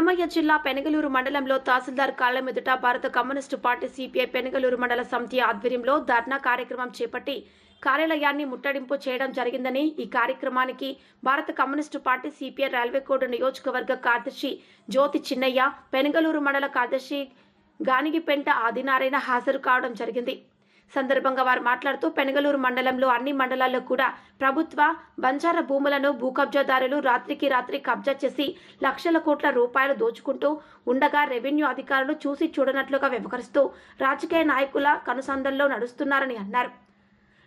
అన్నమయ్య జిల్లా పెనగలూరు మండలంలో తహసీల్దార్ కాళ్ళ ఎదుట భారత కమ్యూనిస్టు పార్టీ సిపిఐ పెనగలూరు మండల సమితి ఆధ్వర్యంలో ధర్నా కార్యక్రమం చేపట్టి కార్యాలయాన్ని ముట్టడింపు చేయడం జరిగిందని ఈ కార్యక్రమానికి భారత communist party CPI Railway Kodur నియోజకవర్గ కార్యదర్శి జ్యోతి చిన్నయ్య పెనగలూరు మండల కార్యదర్శి గానిగిపెంట ఆదినారాయణ హాజరు కావడం జరిగింది. సందర్భంగా వారు మాట్లాడుతూ పెనగలూరు మండలంలో అన్ని మండలాల్లో కూడా ప్రభుత్వ బంజార భూములను భూ కబ్జాదారులు రాత్రికి రాత్రి కబ్జా చేసి లక్షల కోట్ల రూపాయలు దోచుకుంటూ ఉండగా రెవెన్యూ అధికారులు చూసి చూడనట్లుగా వ్యవహరిస్తూ రాజకీయ నాయకుల కనుసందంలో నడుస్తున్నారని అన్నారు.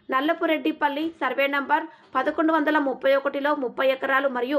నల్లపురెడ్డిపల్లి సర్వే నంబర్ పదకొండు వందల ముప్పై ఒకటిలో ముప్పై ఎకరాలు మరియు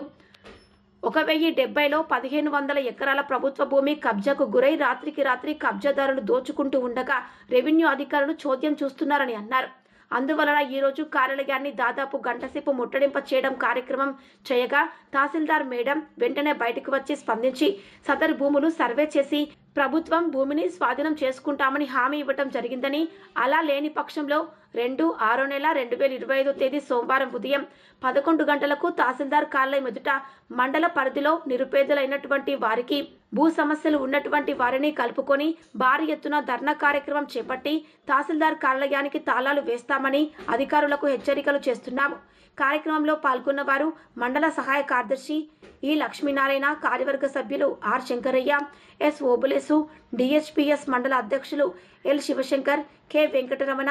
ఒక వెయ్యి డెబ్బైలో పదిహేను వందల ఎకరాల ప్రభుత్వ భూమి కబ్జాకు గురై రాత్రికి రాత్రి కబ్జాదారులు దోచుకుంటూ ఉండగా రెవెన్యూ అధికారులు చోద్యం చూస్తున్నారని అన్నారు. అందువలన ఈరోజు కార్యాలయాన్ని దాదాపు గంటసేపు ముట్టడింప చేయడం కార్యక్రమం చేయగా తహసీల్దార్ మేడం వెంటనే బయటకు వచ్చి స్పందించి సదరు భూములు సర్వే చేసి ప్రభుత్వం భూమిని స్వాధీనం చేసుకుంటామని హామీ ఇవ్వటం జరిగిందని అలా లేని పక్షంలో రెండు ఆరో నెల రెండు వేల ఇరవై ఐదో తేదీ సోమవారం ఉదయం పదకొండు గంటలకు తహసీల్దార్ కార్యాలయం ఎదుట మండల పరిధిలో నిరుపేదలైనటువంటి వారికి భూ సమస్యలు ఉన్నటువంటి వారిని కలుపుకొని భారీ ఎత్తున ధర్నా కార్యక్రమం చేపట్టి తహసీల్దార్ కార్యాలయానికి తాళాలు వేస్తామని అధికారులకు హెచ్చరికలు చేస్తున్నాము. కార్యక్రమంలో పాల్గొన్న వారు మండల సహాయ కార్యదర్శి ఈ లక్ష్మీనారాయణ కార్యవర్గ సభ్యులు R Shankaraiah S Obulesu DHPS మండల అధ్యక్షులు L Sivasankar K Venkataramana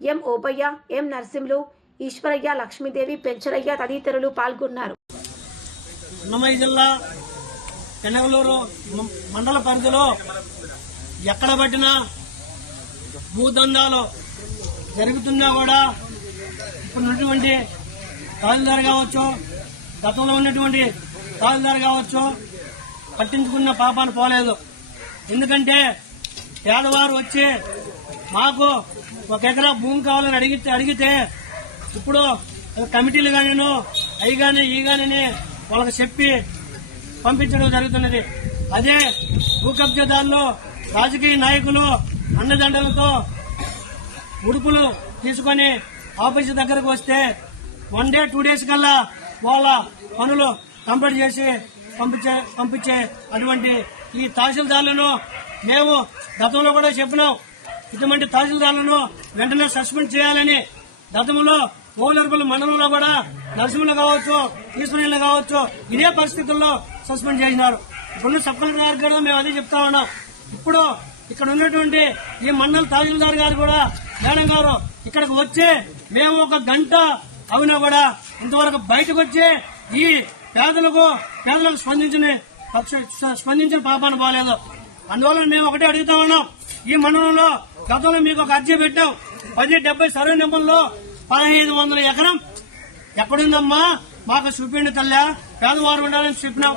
M Obaiah M Narasimhulu Eswaraiah Lakshmidevi Pencharaiah తదితరులు పాల్గొన్నారు. జిల్లా పెనగలూరు మండల పరిధిలో ఎక్కడ పట్టినా భూదందాలు జరుగుతున్నా కూడా ఇప్పుడు ఉన్నటువంటి తహసీల్దార్ కావచ్చు గతంలో ఉన్నటువంటి తహసీల్దార్ కావచ్చు పట్టించుకున్న పాపాలు పోలేదు. ఎందుకంటే పేదవారు వచ్చి మాకు ఒక ఎకరా భూమి కావాలని అడిగితే అడిగితే ఇప్పుడు కమిటీలు గానిను అవి కానీ ఈ కానీ వాళ్ళకి చెప్పి పంపించడం జరుగుతున్నది. అదే భూ కబ్జాదారులు రాజకీయ నాయకులు అన్నదండలతో ఉడుపులు తీసుకొని ఆఫీసు దగ్గరకు వస్తే వన్ డే టూ డేస్ కల్లా వాళ్ళ పనులు కంప్లీట్ చేసి పంపించే పంపించే అటువంటి ఈ తహసీల్దార్లను మేము గతంలో కూడా చెప్పినాం. ఇటువంటి తహసీల్దార్లను వెంటనే సస్పెండ్ చేయాలని గతంలో ఓలర్పల్లి మండలంలో కూడా నరసింహులు కావచ్చు ఈశ్వరీలు కావచ్చు ఇదే పరిస్థితుల్లో సస్పెండ్ చేసినారు. ఇప్పుడు సబ్ కలెక్టర్ గారు మేము అదే చెప్తా ఉన్నాం. ఇప్పుడు ఇక్కడ ఉన్నటువంటి ఈ మండల తహసీల్దార్ గారు కూడా మేడం గారు ఇక్కడికి వచ్చి మేము ఒక గంట అవునా కూడా ఇంతవరకు బయటకు వచ్చి ఈ పేదలకు పేదలకు స్పందించిన పక్ష- స్పందించిన పాపాన్ని పోలేదు. అందువల్ల మేము ఒకటే అడుగుతా ఉన్నాం. ఈ మండలంలో గతంలో మీకు ఒక అర్జీ పెట్టాం. పది డెబ్బై సర్వే నెంబర్లో పదహైదు వందల ఎకరం. ఎక్కడుందమ్మా? మాకు చూపిండి తల్లా. పేదవారు ఉండాలని చెప్పినాం.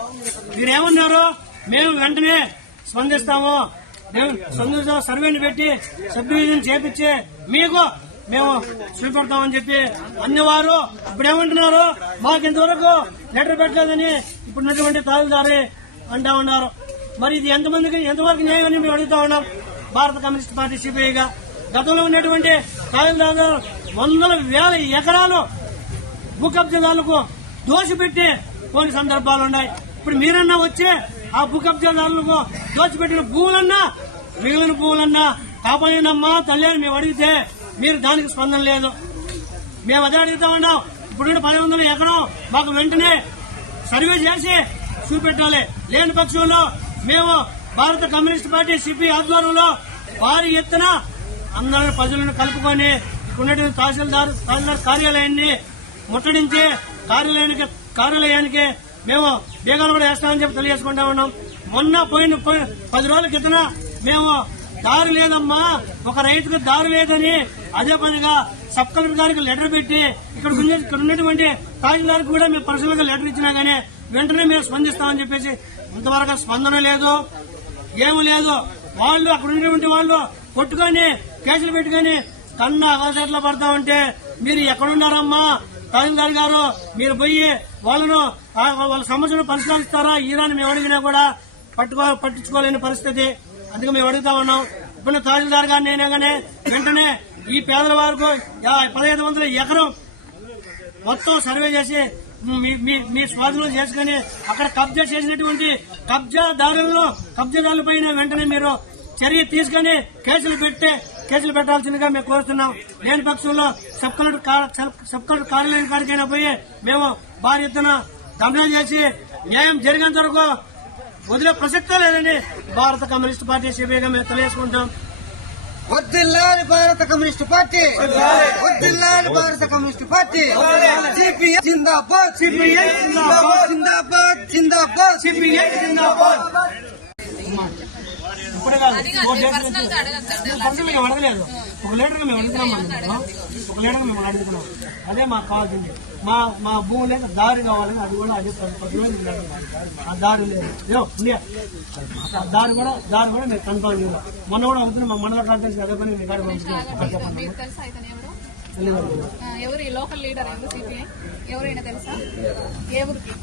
మీరేమన్నారు మేము వెంటనే స్పందిస్తాము. మేము సర్వేని పెట్టి సబ్ డివిజన్ చేపించి మీకు మేము చూపెడతామని చెప్పి అన్నవారు ఇప్పుడు ఏమంటున్నారు మాకు ఇంతవరకు లెటర్ పెట్టలేదని ఇప్పుడున్నటువంటి తహసీల్దారి అంటా ఉన్నారు. మరి ఇది ఎంతమందికి ఎంతవరకు న్యాయం అని మేము అడుగుతా ఉన్నాం. భారత కమ్యూనిస్ట్ పార్టీ సిపిఐగా గతంలో ఉన్నటువంటి తహసీల్దారు వందల వేల ఎకరాలు భూ కబ్జాదారులకు దోషపెట్టి కొన్ని సందర్భాలు ఉన్నాయి. ఇప్పుడు మీరన్నా వచ్చి ఆ భూ కబ్జాదారులకు దోషపెట్టిన భూములన్నా మిగిలిన భూములన్నా కాపాడినమ్మా తల్లి అని మేము అడిగితే మీరు దానికి స్పందన లేదు. మేము అదే అడుగుతా ఉన్నాం. ఇప్పుడు పది వందల ఎకరం మాకు వెంటనే సర్వే చేసి చూపెట్టాలి. లేని పక్షంలో మేము భారత కమ్యూనిస్ట్ పార్టీ సిపి ఆధ్వర్యంలో భారీ ఎత్తున అందరి ప్రజలను కలుపుకొని ఉన్నటువంటి తహసీల్దార్ తహసీల్దార్ కార్యాలయాన్ని ముట్టడించి కార్యాలయానికి కార్యాలయానికి మేము బీగాలు కూడా వేస్తామని చెప్పి తెలియజేసుకుంటా ఉన్నాం. మొన్న పోయిన పోయిన పది రోజుల క్రితం మేము దారి లేదమ్మా. ఒక రైతుకు దారి లేదని అదే పనిగా సబ్ కలెక్టర్ గారికి లెటర్ పెట్టి ఇక్కడ ఇక్కడ ఉన్నటువంటి తహసీల్దార్కి కూడా మేము పర్సనల్గా లెటర్ ఇచ్చినా గానీ వెంటనే మేము స్పందిస్తామని చెప్పేసి ఇంతవరకు స్పందన లేదు ఏమి లేదు. వాళ్ళు అక్కడ ఉన్నటువంటి వాళ్ళు కొట్టుకొని కేసులు పెట్టుకొని కన్న ఆకాశాట్లో పడతా ఉంటే మీరు ఎక్కడున్నారమ్మా తహసీల్దార్ గారు మీరు పోయి వాళ్ళను వాళ్ళ సమస్యను పరిష్కరిస్తారా? ఈరాని మేము అడిగినా కూడా పట్టుకో పట్టించుకోలేని పరిస్థితి. అందుకే మేము అడుగుతా ఉన్నాం. ఇప్పుడు తహసీల్దార్ గారిని అయినా కానీ వెంటనే ఈ పేదల వారికి పదహైదు వందల ఎకరం మొత్తం సర్వే చేసి మీ- మీ మీ స్వాధీనం చేసుకుని అక్కడ కబ్జా చేసినటువంటి కబ్జాదారులను కబ్జాదారుల పైన వెంటనే మీరు చర్య తీసుకుని కేసులు పెట్టి కేసులు పెట్టాల్సిందిగా మేము కోరుతున్నాం. లేని పక్షంలో సబ్ కలెక్టర్ సబ్ కలెక్టర్ కార్యాలయం కాడికైనా పోయి మేము భారీ ఎత్తున ధర్నా చేసి న్యాయం జరిగేంత వరకు వదిలే ప్రసక్తే లేదని భారత కమ్యూనిస్ట్ పార్టీ సిబిఐగా మేము తెలియజేసుకుంటాం వద్దిల్లాలి భారత కమ్యూనిస్ట్ పార్టీ. వద్దిల్లాలి. భారత కమ్యూనిస్ట్ పార్టీ. సిపిఎం జిందాబాద్. సిపిఐ జిందాబాద్. జిందాబాద్ జిందాబాద్. సిపిఐ జిందాబాద్. ఇప్పుడే కాదు పర్సనల్ అడగలేదు. ఒక లీటర్ మేము మనం. ఒక లీటర్ మేము అడుగుతున్నాం అదే మాకు కావాల్సింది మా మా భూమి లేదు దారి కావాలని అది కూడా అదే పది రోజులు. ఆ దారి లేదు. ఆ దారి కూడా దారి కూడా మేము కన్ఫర్మ్ చేయాలి. మొన్న కూడా అవుతుంది మా మండల కాన్ఫరెన్స్ అదే పని మీ కాడ ఎవరు? లోకల్ లీడర్ ఎవరు ఎవరైనా తెలుసా? ఏ ఊరికి?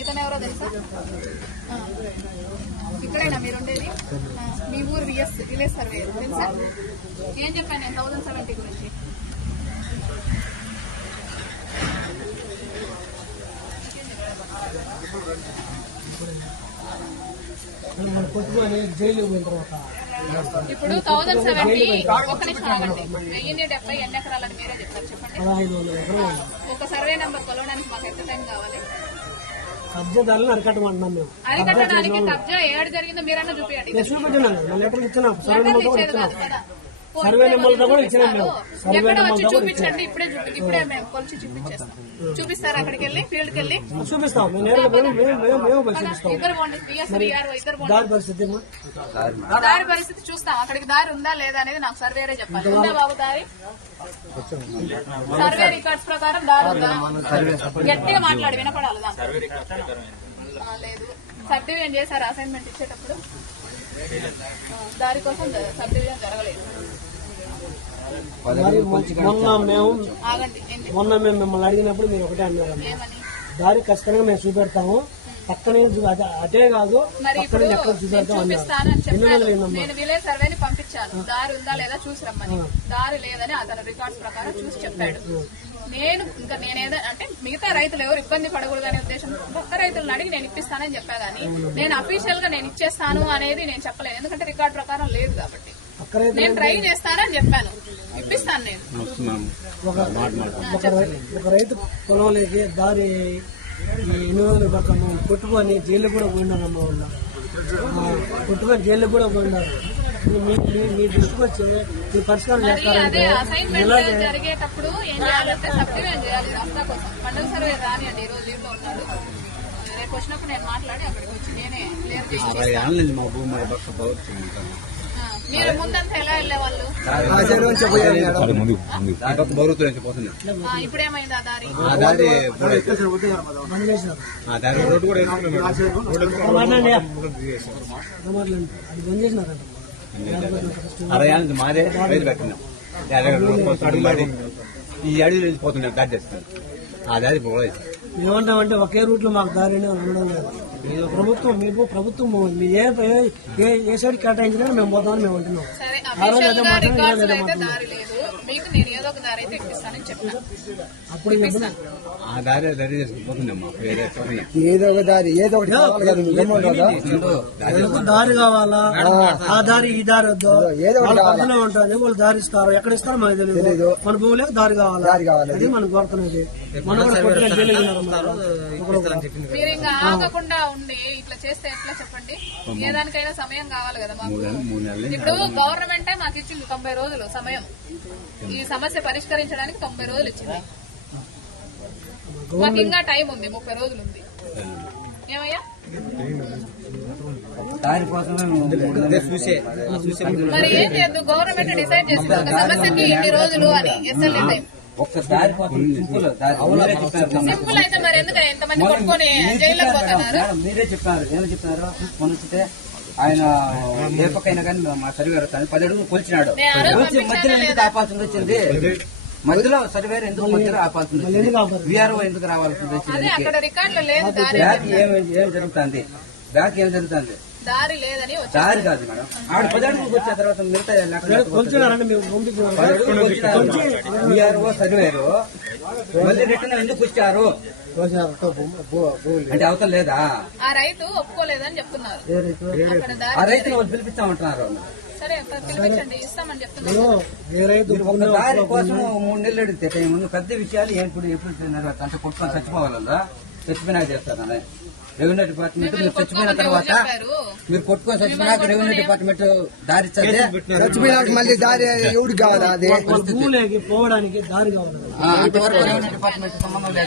ఇతను ఎవరో తెలుసా. ఇక్కడేనా మీరు ఉండేది మీ ఊరు విఎస్ విలేజ్ సర్వే తెలుసా? ఏం చెప్పాను నేను? థౌసండ్ సెవెంటీ గురించి. ఇప్పుడు థౌసండ్ సెవెంటీ ఒక నిమిషం ఆగండి. వెయ్యిన్ని డెబ్బై ఎన్ని ఎకరాలని మీరే చెప్తారు చెప్పండి. ఒక సర్వే నెంబర్ కొలవడానికి మాకు ఎంత టైం కావాలి? కబ్జాదారులను అరికట్టమంటున్నాం మేము. అరికట్టడానికి కబ్జా ఏడు జరిగిందో మీరన్నా చూపించండి లెటర్లు ఇచ్చినాం. ఇచ్చేది ఇచ్చినాం. సర్వే నెంబర్తో కూడా ఇచ్చినాం మేము. సర్వే ఎక్కడ వచ్చి కూడా చూపించండి? ఇప్పుడే చూపి ఇప్పుడే మేము కొలిచి చూపించేస్తాం. చూపిస్తారా అక్కడికి వెళ్ళి ఫీల్డ్కి వెళ్ళి చూపిస్తాం మేము నేరుగా మేము మేము మేము మేము పోయి చూపిస్తాం. ఇద్దరు బాగుంది బిఎస్ బిఆర్ ఇద్దరు బాగుంది దారి పరిస్థితి ఏమో. దారి పరిస్థితి చూస్తాం. అక్కడికి దారి ఉందా లేదా అనేది నాకు సర్వేరే చెప్పాలి. ఉందా బాబు దారి? సర్వే రికార్డ్స్ ప్రకారం దారి ఉందా? గట్టిగా మాట్లాడి వినపడాలి దాంట్లో. ఆ, లేదు. సబ్ డివిజన్ చేశారు అసైన్మెంట్ ఇచ్చేటప్పుడు. ఆ, దారి కోసం సబ్ డివిజన్ జరగలేదు. మరి మొన్న మేము మొన్న మేము మిమ్మల్ని అడిగినప్పుడు మీరు ఒకటే అన్నారు. దారి ఖచ్చితంగా మేము చూపెడతాము. పక్కనే అదే- కాదు పక్కనే ఎక్కడ నేను చూపెడతాం నేను విలేజ్ సర్వేని పంపించాను. దారి ఉందా లేదా చూసి రమ్మని. దారి లేదని అతను రికార్డ్స్ ప్రకారం చూసి చెప్పాడు. నేను ఇంకా నేనేదో అంటే మిగతా రైతులు ఎవరు ఇబ్బంది పడకూడదనే ఉద్దేశం కొత్త రైతులను అడిగి నేను ఇప్పిస్తానని చెప్పా గానీ నేను అఫీషియల్గా నేను ఇచ్చేస్తాను అనేది నేను చెప్పలేదు. ఎందుకంటే రికార్డ్ ప్రకారం లేదు కాబట్టి. నేను ట్రై చేస్తానని చెప్పాను. ఇప్పిస్తాను నేను. ఒక రైతు పొలంలోకి దారి ఈ ఎన్ని రోజులు పక్కన కొట్టుకొని జైలు కూడా పోయినారమ్మ వాళ్ళు. కొట్టుకొని జైలు కూడా పోయినారు. మీ- దృష్టికి వచ్చి మీ పరిష్కారం మరి చేస్తారంటే జరిగేటప్పుడు ఏం చేయాలంటే సబ్డివిజన్ చేయాలి. రాస్తా కోసం. పండుగ సర్వే రానియండి. ఈ రోజు ఉన్నాడు. రేపు వచ్చినప్పుడు నేను మాట్లాడి అక్కడికి వచ్చి నేనే క్లియర్ చేసి మరి ముందంతా ఎలా వెళ్ళేవాళ్ళు? ఆ, దారి? రోడ్డు కూడా అరవై ఏళ్ళ మాదే రైతు పెట్టినాం మాది ఈ అడవి నుంచి పోతున్నాం దారి చేస్తున్నాం ఆ దారి పోలేదు. ఏమంటామంటే ఒకే రూట్లో మాకు దారి అనేది ఉండడం లేదు ప్రభుత్వం మీకు ప్రభుత్వం మీ ఏ ఏ ఏ సైడ్ కేటాయించినా మేము పోతామని మేము అంటున్నాం. ఆ రోజు అదే గా దారి ఏదో ఒక దారి అయితే ఇప్పిస్తానని చెప్పాను ఏదో ఒక దారి ఏదో ఒకటి దారి కావాలా? ఆ దారి ఈ దారి వద్దు. ఏదో ఒకటి ఉంటుంది వాళ్ళు దారి ఇస్తారు ఎక్కడ ఇస్తారో మనకు తెలియదు. మన భూములకు దారి కావాలా. దారి కావాలి. అది మనం కోరుతున్నది మనం కూడా. మీరు ఇంకా ఆగకుండా ఉండి ఇట్లా చేస్తే ఎట్లా చెప్పండి? ఏ దానికైనా సమయం కావాలి కదా మాకు. ఇప్పుడు గవర్నమెంటే మాకు ఇచ్చింది తొంభై రోజులు సమయం. ఈ సమస్య పరిష్కరించడానికి తొంభై రోజులు ఇచ్చింది. మాకు ఇంకా టైం ఉంది ముప్పై రోజులు ఉంది. ఏమయ్యా? మరి ఏం గవర్నమెంట్ డిసైడ్ చేసింది ఒక సమస్యకి ఇన్ని రోజులు అని ఎస్ఎల్ఏ టైం. ఒక్క దారి మీరే చెప్పారు మరి చెప్పారు ఏమని చెప్పారు? మనసితే ఆయన ఏ పక్కైనా కానీ మా సర్వేర్ వస్తాను పది అడుగులు కొలిచినాడు మధ్యలో ఎందుకు ఆపాల్సింది వచ్చింది? మధ్యలో సర్వేర్ ఎందుకు మధ్యలో ఆపాల్సింది వచ్చింది? విఆర్ఓ ఎందుకు రావాల్సింది వచ్చింది? అదే అక్కడ రికార్డులో లేదు దారి బ్యాక్ ఏం ఏం జరుగుతుంది? బ్యాక్ ఏం జరుగుతుంది? దారి లేదని దారి కాదు మేడం. ఆవిడ పది అడుగులకు వచ్చిన తర్వాత మిగతా సర్వేరు మళ్ళీ రిటర్న్ ఎందుకు వచ్చారు? అంటే అవతల లేదా? ఆ రైతు ఒప్పుకోలేదని చెప్తున్నారు. ఆ వాళ్ళు పిలిపిస్తామంటున్నారు. సరే పిలిపించండి ఇస్తామని చెప్తున్నారు. మీరు ఒక దారి కోసం మూడు నెలలు అడిగితే పెద్ద విషయాలు ఏం ఇప్పుడు ఎప్పుడు నెరవేరుతారు అంటే కొట్టుకొని చచ్చిపోవాలా చచ్చిపోయినాక చేస్తారని రెవెన్యూ డిపార్ట్మెంట్ మీరు చచ్చిపోయిన తర్వాత మీరు కొట్టుకొని చచ్చిపోయినాక రెవెన్యూ డిపార్ట్మెంట్ దారి చచ్చిపోయినాక మళ్ళీ దారి ఎవరికి కావాలా అది? పోవడానికి దారి కావాలి. అంతవరకు రెవెన్యూ డిపార్ట్మెంట్ సంబంధం లేదు.